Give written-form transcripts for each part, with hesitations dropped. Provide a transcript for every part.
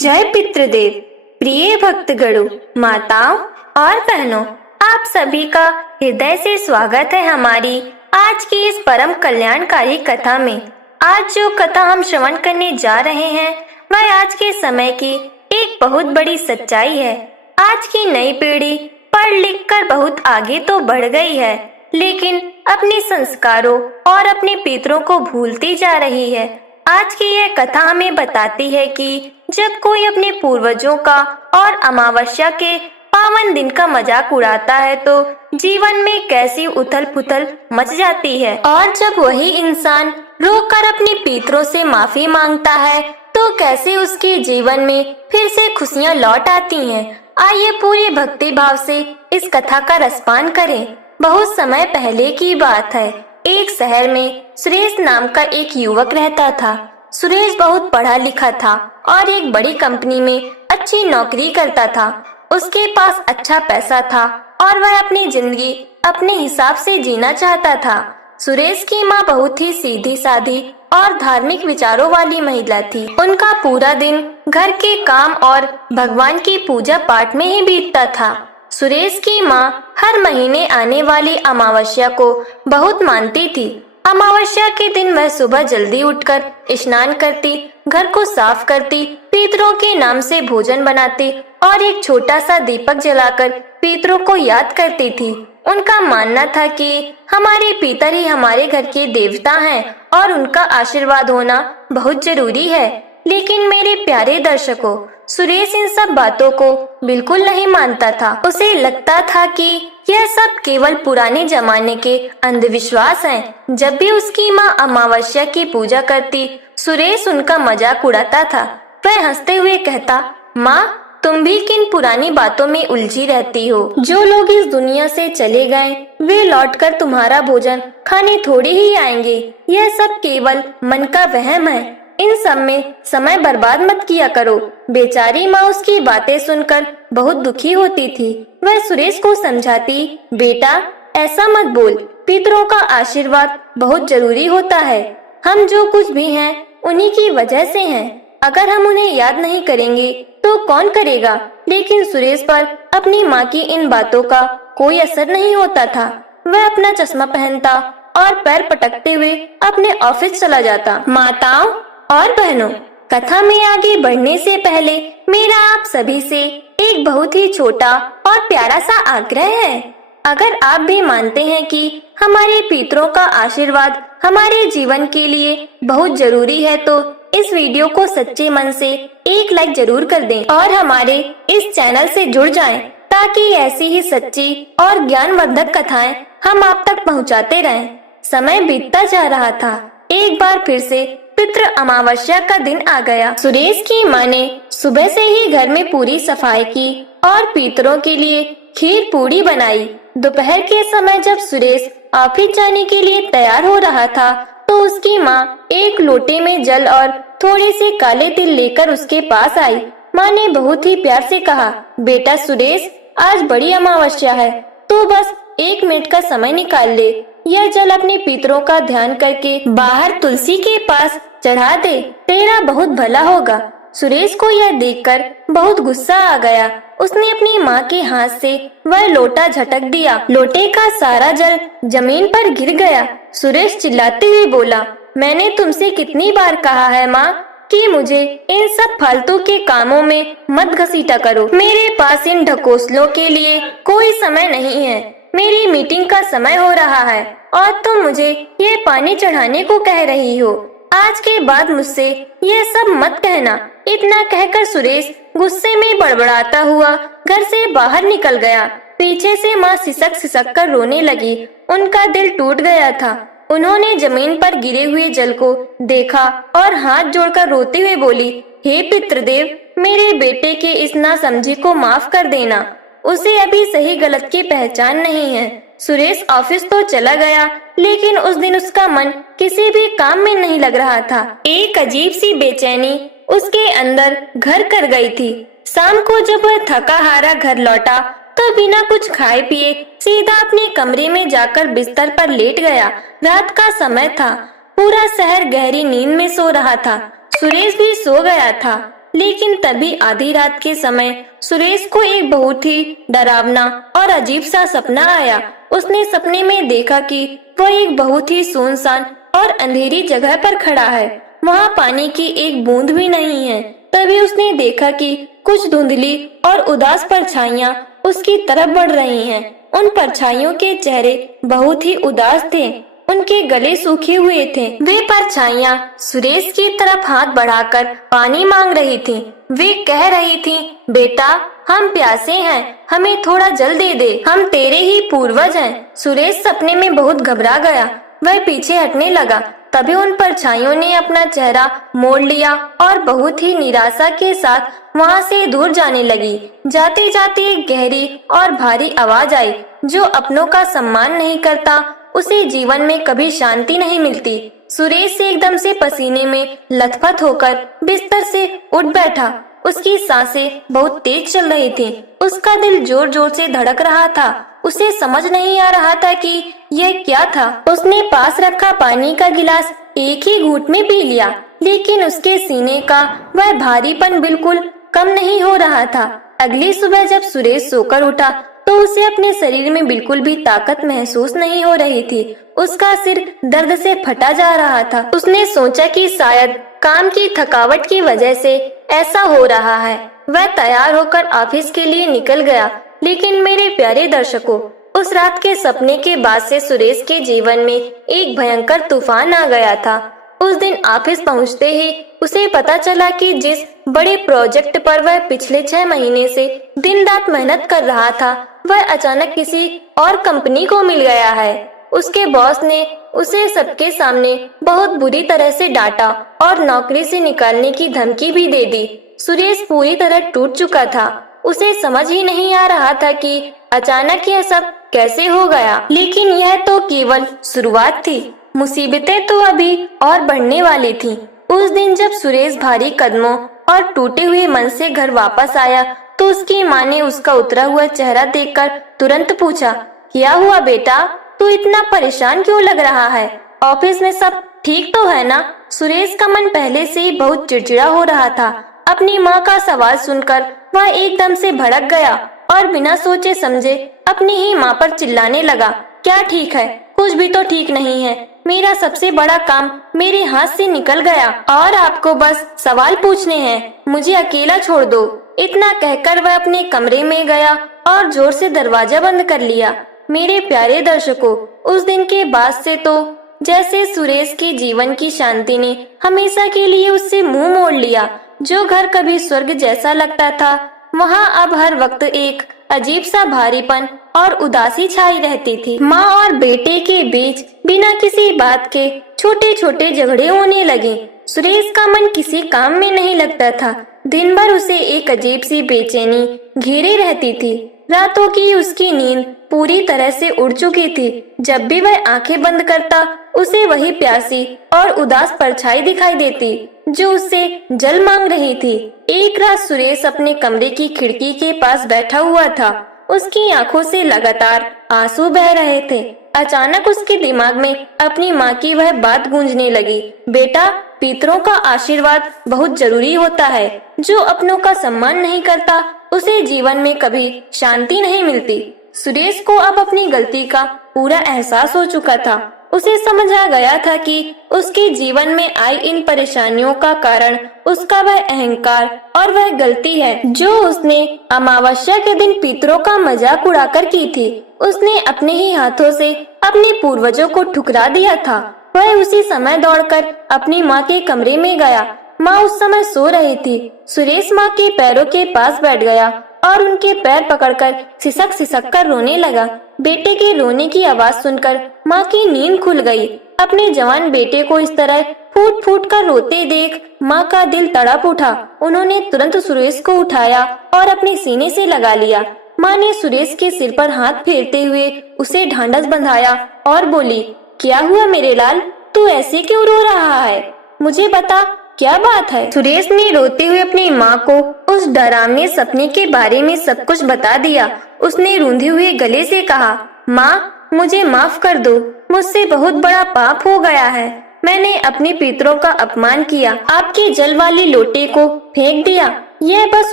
जय पितृदेव। प्रिय भक्तगणों, माताओं और बहनों, आप सभी का हृदय से स्वागत है हमारी आज की इस परम कल्याणकारी कथा में। आज जो कथा हम श्रवण करने जा रहे हैं वह आज के समय की एक बहुत बड़ी सच्चाई है। आज की नई पीढ़ी पढ़ लिख कर बहुत आगे तो बढ़ गई है, लेकिन अपने संस्कारों और अपने पितरों को भूलती जा रही है। आज की यह कथा हमें बताती है कि जब कोई अपने पूर्वजों का और अमावस्या के पावन दिन का मजाक उड़ाता है तो जीवन में कैसी उथल पुथल मच जाती है, और जब वही इंसान रोकर अपने पितरों से माफी मांगता है तो कैसे उसके जीवन में फिर से खुशियां लौट आती हैं। आइए पूरे भक्ति भाव से इस कथा का रसपान करें। बहुत समय पहले की बात है। एक शहर में सुरेश नाम का एक युवक रहता था। सुरेश बहुत पढ़ा लिखा था और एक बड़ी कंपनी में अच्छी नौकरी करता था। उसके पास अच्छा पैसा था और वह अपनी जिंदगी अपने हिसाब से जीना चाहता था। सुरेश की माँ बहुत ही सीधी सादी और धार्मिक विचारों वाली महिला थी। उनका पूरा दिन घर के काम और भगवान की पूजा पाठ में ही बीतता था। सुरेश की माँ हर महीने आने वाली अमावस्या को बहुत मानती थी। अमावस्या के दिन वह सुबह जल्दी उठकर स्नान करती, घर को साफ करती, पितरों के नाम से भोजन बनाती और एक छोटा सा दीपक जलाकर पितरों को याद करती थी। उनका मानना था कि हमारे पितर ही हमारे घर के देवता हैं और उनका आशीर्वाद होना बहुत जरूरी है। लेकिन मेरे प्यारे दर्शकों, सुरेश इन सब बातों को बिल्कुल नहीं मानता था। उसे लगता था कि यह सब केवल पुराने जमाने के अंधविश्वास हैं। जब भी उसकी माँ अमावस्या की पूजा करती, सुरेश उनका मजाक उड़ाता था। वह हंसते हुए कहता, माँ, तुम भी किन पुरानी बातों में उलझी रहती हो। जो लोग इस दुनिया से चले गए वे लौटकर तुम्हारा भोजन खाने थोड़ी ही आएंगे। यह सब केवल मन का वहम है। इन सब में समय बर्बाद मत किया करो। बेचारी माँ उसकी बातें सुनकर बहुत दुखी होती थी। वह सुरेश को समझाती, बेटा ऐसा मत बोल, पितरों का आशीर्वाद बहुत जरूरी होता है। हम जो कुछ भी हैं उन्हीं की वजह से हैं। अगर हम उन्हें याद नहीं करेंगे तो कौन करेगा। लेकिन सुरेश पर अपनी माँ की इन बातों का कोई असर नहीं होता था। वह अपना चश्मा पहनता और पैर पटकते हुए अपने ऑफिस चला जाता। माताओं और बहनों, कथा में आगे बढ़ने से पहले मेरा आप सभी से एक बहुत ही छोटा और प्यारा सा आग्रह है। अगर आप भी मानते हैं कि हमारे पितरों का आशीर्वाद हमारे जीवन के लिए बहुत जरूरी है तो इस वीडियो को सच्चे मन से एक लाइक जरूर कर दें और हमारे इस चैनल से जुड़ जाएं, ताकि ऐसी ही सच्ची और ज्ञानवर्धक कथाएं हम आप तक पहुंचाते रहें। समय बीतता जा रहा था। एक बार फिर से पितृ अमावस्या का दिन आ गया। सुरेश की माँ ने सुबह से ही घर में पूरी सफाई की और पितरों के लिए खीर पूड़ी बनाई। दोपहर के समय जब सुरेश ऑफिस जाने के लिए तैयार हो रहा था तो उसकी माँ एक लोटे में जल और थोड़े से काले तिल लेकर उसके पास आई। माँ ने बहुत ही प्यार से कहा, बेटा सुरेश, आज बड़ी अमावस्या है, तो बस 1 मिनट का समय निकाल ले। यह जल अपने पितरों का ध्यान करके बाहर तुलसी के पास चढ़ा दे, तेरा बहुत भला होगा। सुरेश को यह देखकर बहुत गुस्सा आ गया। उसने अपनी माँ के हाथ से वह लोटा झटक दिया। लोटे का सारा जल जमीन पर गिर गया। सुरेश चिल्लाते हुए बोला, मैंने तुमसे कितनी बार कहा है माँ कि मुझे इन सब फालतू के कामों में मत घसीटा करो। मेरे पास इन ढकोसलों के लिए कोई समय नहीं है। मेरी मीटिंग का समय हो रहा है और तुम मुझे ये पानी चढ़ाने को कह रही हो। आज के बाद मुझसे ये सब मत कहना। इतना कहकर सुरेश गुस्से में बड़बड़ाता हुआ घर से बाहर निकल गया। पीछे से माँ सिसक सिसक कर रोने लगी। उनका दिल टूट गया था। उन्होंने जमीन पर गिरे हुए जल को देखा और हाथ जोड़कर रोते हुए बोली, हे पितृदेव, मेरे बेटे के इस नासमझी को माफ कर देना। उसे अभी सही गलत की पहचान नहीं है। सुरेश ऑफिस तो चला गया, लेकिन उस दिन उसका मन किसी भी काम में नहीं लग रहा था। एक अजीब सी बेचैनी उसके अंदर घर कर गई थी। शाम को जब वह थका हारा घर लौटा तो बिना कुछ खाए पिए सीधा अपने कमरे में जाकर बिस्तर पर लेट गया। रात का समय था। पूरा शहर गहरी नींद में सो रहा था। सुरेश भी सो गया था। लेकिन तभी आधी रात के समय सुरेश को एक बहुत ही डरावना और अजीब सा सपना आया। उसने सपने में देखा कि वह एक बहुत ही सुनसान और अंधेरी जगह पर खड़ा है। वहाँ पानी की एक बूंद भी नहीं है। तभी उसने देखा कि कुछ धुंधली और उदास परछाइयां उसकी तरफ बढ़ रही हैं। उन परछाइयों के चेहरे बहुत ही उदास थे। उनके गले सूखे हुए थे। वे परछाइयां सुरेश की तरफ हाथ बढ़ाकर पानी मांग रही थीं। वे कह रही थीं, बेटा हम प्यासे हैं, हमें थोड़ा जल दे दे, हम तेरे ही पूर्वज हैं। सुरेश सपने में बहुत घबरा गया। वह पीछे हटने लगा। तभी उन परछाइयों ने अपना चेहरा मोड़ लिया और बहुत ही निराशा के साथ वहां से दूर जाने लगी। जाते जाते एक गहरी और भारी आवाज आई, जो अपनों का सम्मान नहीं करता उसे जीवन में कभी शांति नहीं मिलती। सुरेश एकदम से पसीने में लथपथ होकर बिस्तर से उठ बैठा। उसकी सांसें बहुत तेज चल रही थीं। उसका दिल जोर जोर से धड़क रहा था। उसे समझ नहीं आ रहा था कि यह क्या था। उसने पास रखा पानी का गिलास एक ही घूंट में पी लिया, लेकिन उसके सीने का वह भारीपन बिल्कुल कम नहीं हो रहा था। अगली सुबह जब सुरेश सोकर उठा तो उसे अपने शरीर में बिल्कुल भी ताकत महसूस नहीं हो रही थी। उसका सिर दर्द से फटा जा रहा था। उसने सोचा कि शायद काम की थकावट की वजह से ऐसा हो रहा है। वह तैयार होकर ऑफिस के लिए निकल गया। लेकिन मेरे प्यारे दर्शकों, उस रात के सपने के बाद से सुरेश के जीवन में एक भयंकर तूफान आ गया था। उस दिन ऑफिस पहुंचते ही उसे पता चला कि जिस बड़े प्रोजेक्ट पर वह पिछले 6 महीने से दिन रात मेहनत कर रहा था, वह अचानक किसी और कंपनी को मिल गया है। उसके बॉस ने उसे सबके सामने बहुत बुरी तरह से डांटा और नौकरी से निकालने की धमकी भी दे दी। सुरेश पूरी तरह टूट चुका था। उसे समझ ही नहीं आ रहा था कि अचानक यह सब कैसे हो गया। लेकिन यह तो केवल शुरुआत थी। मुसीबतें तो अभी और बढ़ने वाली थीं। उस दिन जब सुरेश भारी कदमों और टूटे हुए मन से घर वापस आया तो उसकी माँ ने उसका उतरा हुआ चेहरा देखकर तुरंत पूछा, क्या हुआ बेटा, तू इतना परेशान क्यों लग रहा है? ऑफिस में सब ठीक तो है ना? सुरेश का मन पहले से ही बहुत चिड़चिड़ा हो रहा था। अपनी माँ का सवाल सुनकर वह एकदम से भड़क गया और बिना सोचे समझे अपनी ही माँ पर चिल्लाने लगा। क्या ठीक है? कुछ भी तो ठीक नहीं है। मेरा सबसे बड़ा काम मेरे हाथ से निकल गया और आपको बस सवाल पूछने हैं। मुझे अकेला छोड़ दो। इतना कहकर वह अपने कमरे में गया और जोर से दरवाजा बंद कर लिया। मेरे प्यारे दर्शकों, उस दिन के बाद से तो जैसे सुरेश के जीवन की शांति ने हमेशा के लिए उससे मुंह मोड़ लिया। जो घर कभी स्वर्ग जैसा लगता था, वहाँ अब हर वक्त एक अजीब सा भारीपन और उदासी छाई रहती थी। माँ और बेटे के बीच बिना किसी बात के छोटे छोटे झगड़े होने लगे। सुरेश का मन किसी काम में नहीं लगता था। दिन भर उसे एक अजीब सी बेचैनी घेरे रहती थी। रातों की उसकी नींद पूरी तरह से उड़ चुकी थी। जब भी वह आंखें बंद करता, उसे वही प्यासी और उदास परछाई दिखाई देती जो उससे जल मांग रही थी। एक रात सुरेश अपने कमरे की खिड़की के पास बैठा हुआ था। उसकी आंखों से लगातार आंसू बह रहे थे। अचानक उसके दिमाग में अपनी माँ की वह बात गूंजने लगी, बेटा, पितरों का आशीर्वाद बहुत जरूरी होता है। जो अपनों का सम्मान नहीं करता उसे जीवन में कभी शांति नहीं मिलती। सुरेश को अब अपनी गलती का पूरा एहसास हो चुका था। उसे समझ आ गया था कि उसके जीवन में आई इन परेशानियों का कारण उसका वह अहंकार और वह गलती है जो उसने अमावस्या के दिन पितरों का मजाक उड़ाकर की थी। उसने अपने ही हाथों से अपने पूर्वजों को ठुकरा दिया था। वह उसी समय दौड़कर अपनी माँ के कमरे में गया। माँ उस समय सो रही थी। सुरेश माँ के पैरों के पास बैठ गया और उनके पैर पकड़कर सिसक सिसक कर रोने लगा। बेटे के रोने की आवाज सुनकर माँ की नींद खुल गई। अपने जवान बेटे को इस तरह फूट फूट कर रोते देख माँ का दिल तड़प उठा। उन्होंने तुरंत सुरेश को उठाया और अपने सीने से लगा लिया। माँ ने सुरेश के सिर पर हाथ फेरते हुए उसे ढांढस बंधाया और बोली, क्या हुआ मेरे लाल, तू ऐसे क्यों रो रहा है? मुझे बता, क्या बात है? सुरेश ने रोते हुए अपनी माँ को उस डरावने सपने के बारे में सब कुछ बता दिया। उसने रूंधे हुए गले से कहा, माँ, मुझे माफ कर दो, मुझसे बहुत बड़ा पाप हो गया है। मैंने अपने पितरों का अपमान किया, आपके जल वाले लोटे को फेंक दिया। यह बस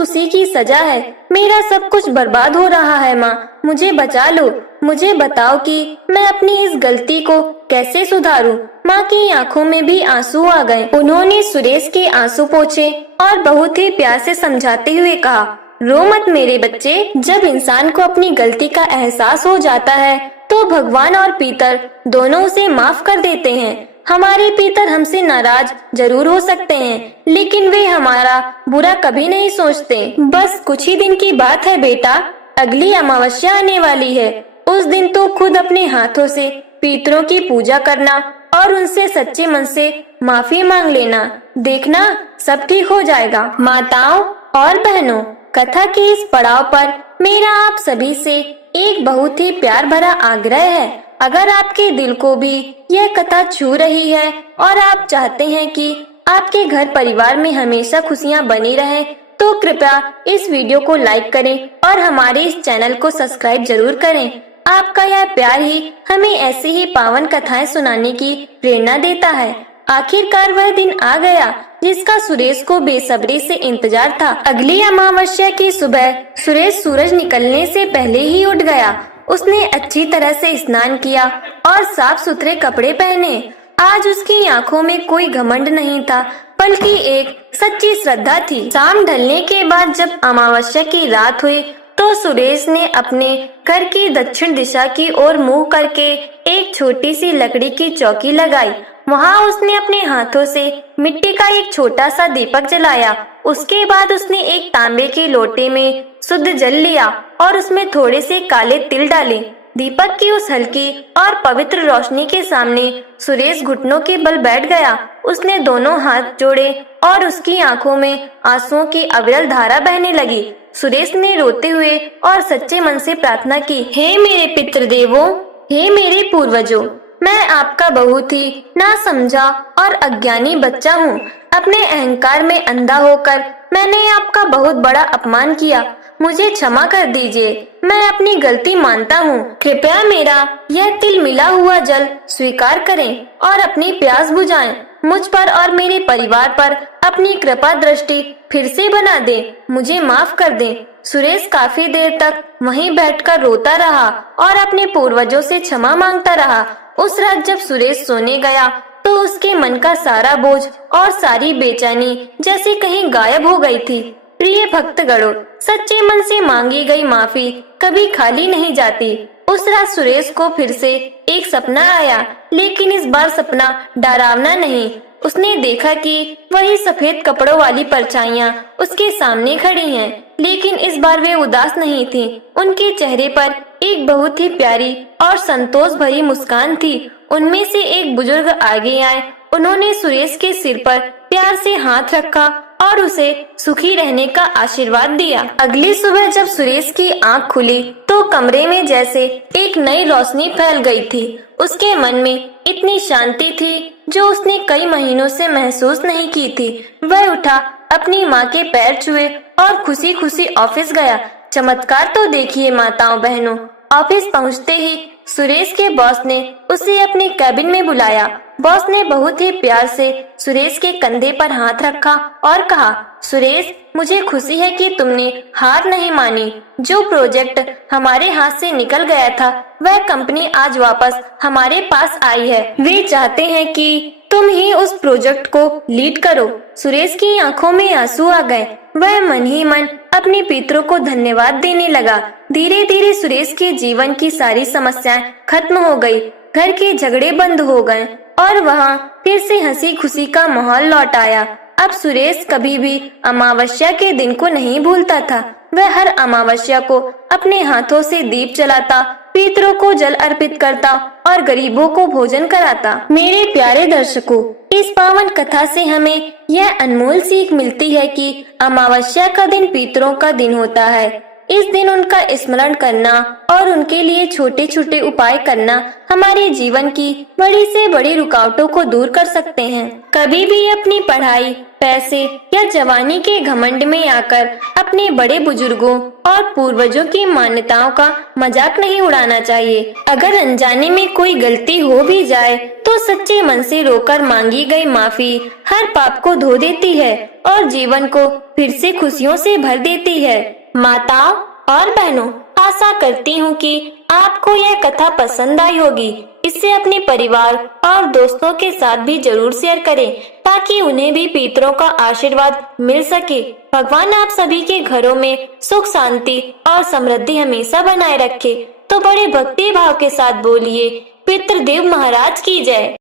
उसी की सजा है। मेरा सब कुछ बर्बाद हो रहा है माँ, मुझे बचा लो। मुझे बताओ कि मैं अपनी इस गलती को कैसे सुधारूं। माँ की आंखों में भी आंसू आ गए। उन्होंने सुरेश के आंसू पोंछे और बहुत ही प्यार से समझाते हुए कहा, रो मत मेरे बच्चे। जब इंसान को अपनी गलती का एहसास हो जाता है तो भगवान और पितर दोनों उसे माफ कर देते हैं। हमारे पितर हमसे नाराज जरूर हो सकते हैं, लेकिन वे हमारा बुरा कभी नहीं सोचते। बस कुछ ही दिन की बात है बेटा, अगली अमावस्या आने वाली है। उस दिन तो खुद अपने हाथों से पितरों की पूजा करना और उनसे सच्चे मन से माफी मांग लेना। देखना सब ठीक हो जाएगा। माताओं और बहनों, कथा के इस पड़ाव पर मेरा आप सभी से एक बहुत ही प्यार भरा आग्रह है। अगर आपके दिल को भी यह कथा छू रही है और आप चाहते हैं कि आपके घर परिवार में हमेशा खुशियां बनी रहें, तो कृपया इस वीडियो को लाइक करें और हमारे इस चैनल को सब्सक्राइब जरूर करें। आपका यह प्यार ही हमें ऐसी ही पावन कथाएं सुनाने की प्रेरणा देता है। आखिरकार वह दिन आ गया जिसका सुरेश को बेसब्री से इंतजार था। अगली अमावस्या की सुबह सुरेश सूरज निकलने से पहले ही उठ गया। उसने अच्छी तरह से स्नान किया और साफ सुथरे कपड़े पहने। आज उसकी आंखों में कोई घमंड नहीं था, बल्कि एक सच्ची श्रद्धा थी। शाम ढलने के बाद जब अमावस्या की रात हुई तो सुरेश ने अपने घर की दक्षिण दिशा की ओर मुंह करके एक छोटी सी लकड़ी की चौकी लगाई। वहां उसने अपने हाथों से मिट्टी का एक छोटा सा दीपक जलाया। उसके बाद उसने एक तांबे के लोटे में शुद्ध जल लिया और उसमें थोड़े से काले तिल डाले। दीपक की उस हल्की और पवित्र रोशनी के सामने सुरेश घुटनों के बल बैठ गया। उसने दोनों हाथ जोड़े और उसकी आंखों में आंसुओं की अविरल धारा बहने लगी। सुरेश ने रोते हुए और सच्चे मन से प्रार्थना की, हे मेरे पितृदेवों, हे मेरे पूर्वजों, मैं आपका बहुत ही ना समझा और अज्ञानी बच्चा हूँ। अपने अहंकार में अंधा होकर मैंने आपका बहुत बड़ा अपमान किया। मुझे क्षमा कर दीजिए, मैं अपनी गलती मानता हूँ। कृपया मेरा यह तिल मिला हुआ जल स्वीकार करें और अपनी प्यास बुझाएं। मुझ पर और मेरे परिवार पर अपनी कृपा दृष्टि फिर से बना दे। मुझे माफ कर दें। सुरेश काफी देर तक वहीं बैठकर रोता रहा और अपने पूर्वजों से क्षमा मांगता रहा। उस रात जब सुरेश सोने गया तो उसके मन का सारा बोझ और सारी बेचैनी जैसे कहीं गायब हो गई थी। प्रिय भक्तगणों, सच्चे मन से मांगी गई माफी कभी खाली नहीं जाती। उस रात सुरेश को फिर से एक सपना आया, लेकिन इस बार सपना डरावना नहीं। उसने देखा कि वही सफेद कपड़ों वाली परछाइयां उसके सामने खड़ी हैं, लेकिन इस बार वे उदास नहीं थीं। उनके चेहरे पर एक बहुत ही प्यारी और संतोष भरी मुस्कान थी। उनमें से एक बुजुर्ग आगे आए। उन्होंने सुरेश के सिर पर प्यार से हाथ रखा और उसे सुखी रहने का आशीर्वाद दिया। अगली सुबह जब सुरेश की आंख खुली तो कमरे में जैसे एक नई रोशनी फैल गई थी। उसके मन में इतनी शांति थी जो उसने कई महीनों से महसूस नहीं की थी। वह उठा, अपनी माँ के पैर छुए और खुशी खुशी ऑफिस गया। चमत्कार तो देखिए माताओं बहनों, ऑफिस पहुँचते ही सुरेश के बॉस ने उसे अपने कैबिन में बुलाया। बॉस ने बहुत ही प्यार से सुरेश के कंधे पर हाथ रखा और कहा, सुरेश, मुझे खुशी है कि तुमने हार नहीं मानी। जो प्रोजेक्ट हमारे हाथ से निकल गया था वह कंपनी आज वापस हमारे पास आई है। वे चाहते हैं कि तुम ही उस प्रोजेक्ट को लीड करो। सुरेश की आंखों में आंसू आ गए। वह मन ही मन अपने पितरों को धन्यवाद देने लगा। धीरे धीरे सुरेश के जीवन की सारी समस्याएं खत्म हो गई। घर के झगड़े बंद हो गए और वहाँ फिर से हंसी खुशी का माहौल लौट आया। अब सुरेश कभी भी अमावस्या के दिन को नहीं भूलता था। वह हर अमावस्या को अपने हाथों से दीप जलाता, पितरों को जल अर्पित करता और गरीबों को भोजन कराता। मेरे प्यारे दर्शकों, इस पावन कथा से हमें यह अनमोल सीख मिलती है कि अमावस्या का दिन पितरों का दिन होता है। इस दिन उनका स्मरण करना और उनके लिए छोटे छोटे उपाय करना हमारे जीवन की बड़ी से बड़ी रुकावटों को दूर कर सकते हैं। कभी भी अपनी पढ़ाई पैसे या जवानी के घमंड में आकर अपने बड़े बुजुर्गों और पूर्वजों की मान्यताओं का मजाक नहीं उड़ाना चाहिए। अगर अनजाने में कोई गलती हो भी जाए तो सच्चे मन से रोकर मांगी गई माफी हर पाप को धो देती है और जीवन को फिर से खुशियों से भर देती है। माताओं और बहनों, आशा करती हूँ कि आपको यह कथा पसंद आई होगी। इसे अपने परिवार और दोस्तों के साथ भी जरूर शेयर करें ताकि उन्हें भी पितरों का आशीर्वाद मिल सके। भगवान आप सभी के घरों में सुख शांति और समृद्धि हमेशा बनाए रखे। तो बड़े भक्ति भाव के साथ बोलिए, पितृदेव महाराज की जय।